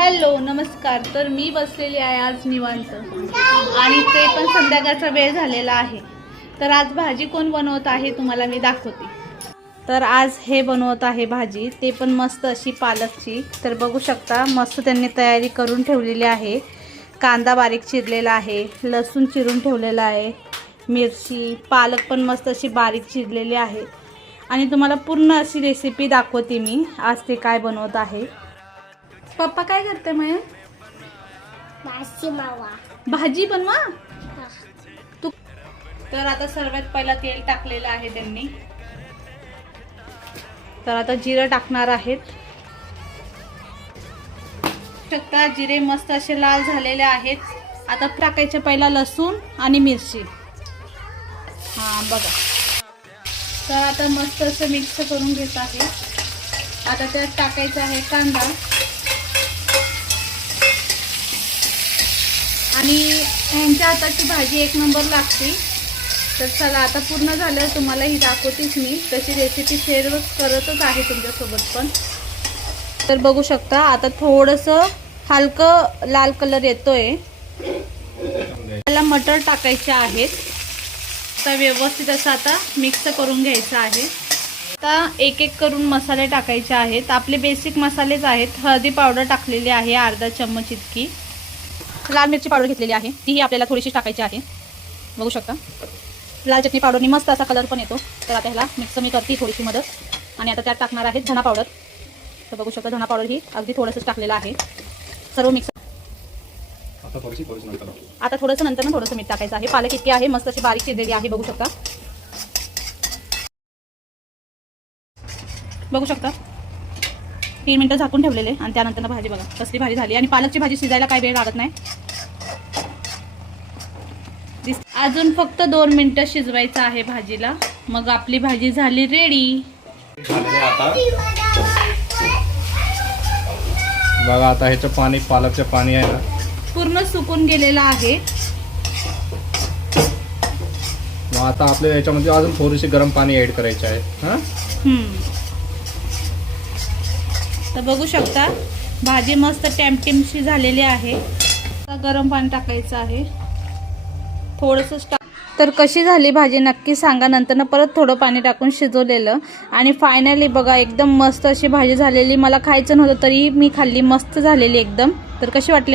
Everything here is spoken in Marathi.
हॅलो नमस्कार। तर मी बसलेली आहे आज निवांत आणि ते पण संध्याकाळचा वेळ झालेला आहे। तर आज भाजी कोण बनवत आहे तुम्हाला मी दाखवते। तर आज हे बनवत आहे भाजी, ते पण मस्त अशी पालकची। तर बघू शकता मस्त त्यांनी तयारी करून ठेवलेली आहे। कांदा बारीक चिरलेला आहे, लसूण चिरून ठेवलेला आहे, मिरची, पालक पण मस्त अशी बारीक चिरलेली आहे। आणि तुम्हाला पूर्ण अशी रेसिपी दाखवते मी आज ते काय बनवत आहे। पप्पा काय करते मग? भाजी बनवा तू। तर आता सर्वात पहिला तेल टाकलेलं आहे त्यांनी। तर आता जिरं टाकणार आहेत। शकता जिरे मस्त असे लाल झालेले आहेत। आता टाकायचे पहिला लसूण आणि मिरची। हां बघा। तर आता मस्त असं मिक्स करून घेत आहे। आता त्यात टाकायचं आहे कांदा आणि ह्यांच्या हाताची भाजी एक नंबर लागते। तर चला आता पूर्ण झालं तुम्हाला ही दाखवतेच मी, तशी रेसिपी शेअर करतच आहे तुमच्यासोबत पण। तर बघू शकता आता थोडंसं हलकं लाल कलर येतोय। त्याला मटर टाकायचे आहेत। तर व्यवस्थित असं आता मिक्स करून घ्यायचं आहे। आता एक एक करून मसाले टाकायचे आहेत। आपले बेसिक मसालेच आहेत। हळदी पावडर टाकलेली आहे अर्धा चम्मच इतकी, लाल मिरची पावडर घेतलेली आहे तीही आपल्याला थोडीशी टाकायची आहे। बघू शकता लाल चटणी पावडरनी मस्त असा कलर पण येतो। तर आता ह्याला मिक्स मी करते थोडीशी मदत। आणि आता त्यात टाकणार आहे धना पावडर। तर बघू शकता धना पावडर ही अगदी थोडंसं टाकलेलं आहे। सर्व मिक्स आता थोडंसं नंतर थोडंसं मीठ टाकायचं आहे। पालक इतकी आहे मस्त अशी बारीक चिरलेली आहे। बघू शकता 3 मिनिटं झाकून ठेवलेले आणि त्यानंतर भाजी बघा कसली भाजी झाली। आणि पालकची भाजी शिजायला काय वेळ लागत नाही। अजून फक्त 2 मिनिटं शिजवायचं आहे भाजीला, मग आपली भाजी झाली रेडी। बघा आता ह्याचं पाणी, पालकचं पाणी आहे ना पूर्ण सुकून गेलेलं आहे। मग आता आपल्याला याच्यामध्ये अजून थोडीशी गरम पाणी ऍड करायचे आहे। हां तर बघू शकता भाजी मस्त टेमटेमशी झालेली आहे। आता गरम पाणी टाकायचं आहे थोडंसं। तर कशी झाली भाजी नक्की सांगा। नंतर परत थोडं पाणी टाकून शिजवलेलं आणि फायनली बघा एकदम मस्त अशी भाजी झालेली। मला खायचं नव्हतं तरी मी खाल्ली, मस्त झालेली एकदम। तर कशी वाटली